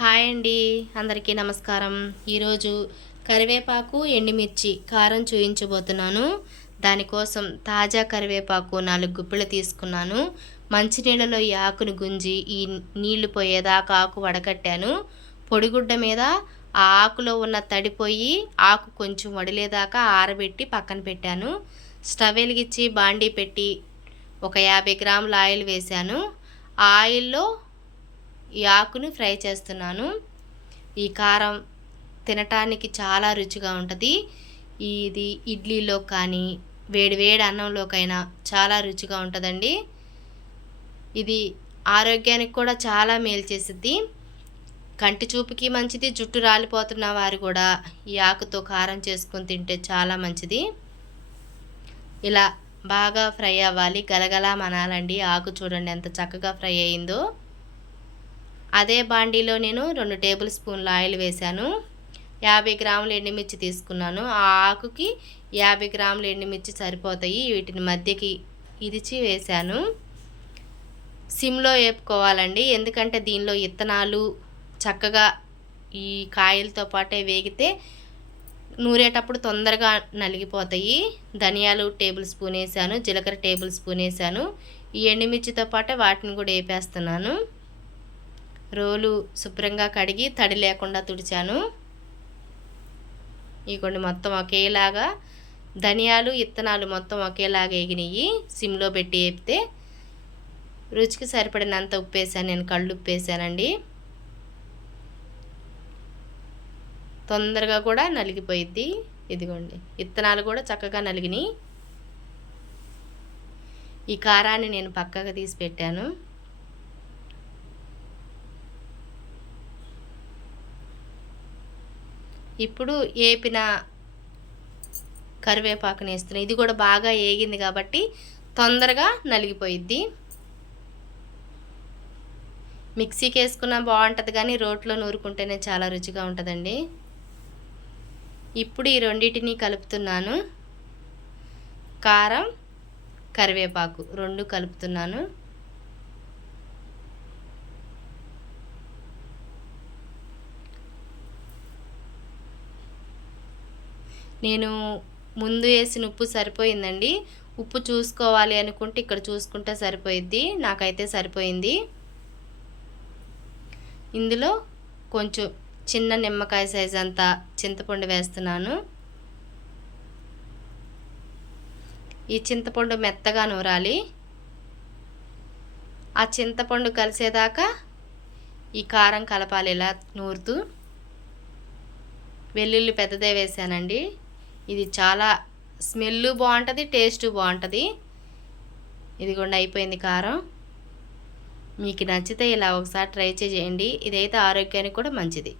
Hi అండి. అందరికీ నమస్కారం. ఈరోజు కరివేపాకు ఎండుమిర్చి కారం చూయించబోతున్నాను. దానికోసం తాజా కరివేపాకు నాలుగు గుప్పిళ్ళు తీసుకున్నాను. మంచినీళ్ళలో ఈ ఆకును గుంజి ఈ నీళ్ళు పోయేదాకా ఆకు వడకట్టాను. పొడిగుడ్డ మీద ఆ ఆకులో ఉన్న తడిపోయి ఆకు కొంచెం వడిలేదాకా ఆరబెట్టి పక్కన పెట్టాను. స్టవ్ వెలిగించి బాండీ పెట్టి ఒక యాభై గ్రాముల ఆయిల్ వేశాను. ఆ ఆయిల్లో ఈ ఆకుని ఫ్రై చేస్తున్నాను. ఈ కారం తినటానికి చాలా రుచిగా ఉంటుంది. ఇది ఇడ్లీలో కానీ వేడి వేడి అన్నంలోకైనా చాలా రుచిగా ఉంటుందండి. ఇది ఆరోగ్యానికి కూడా చాలా మేలు చేసిద్ది. కంటి చూపుకి మంచిది జుట్టు రాలిపోతున్న వారు కూడా ఈ ఆకుతో కారం చేసుకొని తింటే చాలా మంచిది. ఇలా బాగా ఫ్రై అవ్వాలి గలగలా మనాలండి. ఆకు చూడండి ఎంత చక్కగా ఫ్రై అయిందో. అదే బాండీలో నేను రెండు టేబుల్ స్పూన్ల ఆయిల్ వేశాను. యాభై గ్రాములు ఎండుమిర్చి తీసుకున్నాను. ఆ ఆకుకి యాభై గ్రాములు ఎండుమిర్చి సరిపోతాయి. వీటిని మధ్యకి ఇరిచి వేశాను. సిమ్లో వేపుకోవాలండి. ఎందుకంటే దీనిలో ఇత్తనాలు చక్కగా ఈ కాయలతో పాటే వేగితే నూరేటప్పుడు తొందరగా నలిగిపోతాయి. ధనియాలు టేబుల్ స్పూన్ వేసాను జీలకర్ర టేబుల్ స్పూన్ వేసాను ఈ ఎండుమిర్చితో పాటే వాటిని కూడా వేపేస్తున్నాను. రోలు శుభ్రంగా కడిగి తడి లేకుండా తుడిచాను. ఈ కొన్ని మొత్తం ఒకేలాగా ధనియాలు ఇత్తనాలు మొత్తం ఒకేలాగా ఎగినాయి సిమ్లో పెట్టి వేపితే రుచికి సరిపడినంత ఉప్పు వేసాను నేను కళ్ళు ఉప్పు వేసానండి తొందరగా కూడా నలిగిపోయిద్ది. ఇదిగోండి ఇత్తనాలు కూడా చక్కగా నలిగినాయి ఈ కారాన్ని నేను పక్కగా తీసి పెట్టాను. ఇప్పుడు ఏపిన కరివేపాకుని వేస్తున్నాను ఇది కూడా బాగా ఏగింది కాబట్టి తొందరగా నలిగిపోయిద్ది. మిక్సీకి వేసుకున్నా బాగుంటుంది కానీ రోట్లో నూరుకుంటేనే చాలా రుచిగా ఉంటుందండి. ఇప్పుడు ఈ రెండింటిని కలుపుతున్నాను. కారం కరివేపాకు రెండు కలుపుతున్నాను. నేను ముందు వేసిన ఉప్పు సరిపోయిందండి. ఉప్పు చూసుకోవాలి అనుకుంటే ఇక్కడ చూసుకుంటే సరిపోయిద్ది. నాకైతే సరిపోయింది. ఇందులో కొంచెం చిన్న నిమ్మకాయ సైజ్ అంతా చింతపండు వేస్తున్నాను. ఈ చింతపండు మెత్తగా నూరాలి. ఆ చింతపండు కలిసేదాకా ఈ కారం కలపాలి ఇలా నూరుతూ. వెల్లుల్లి పెద్దదే వేసానండి ఇది చాలా స్మెల్ బాగుంటుంది టేస్ట్ బాగుంటుంది. ఇదిగోండి అయిపోయింది కారం. మీకు నచ్చితే ఇలా ఒకసారి ట్రై చేయండి. ఇదైతే ఆరోగ్యానికి కూడా మంచిది.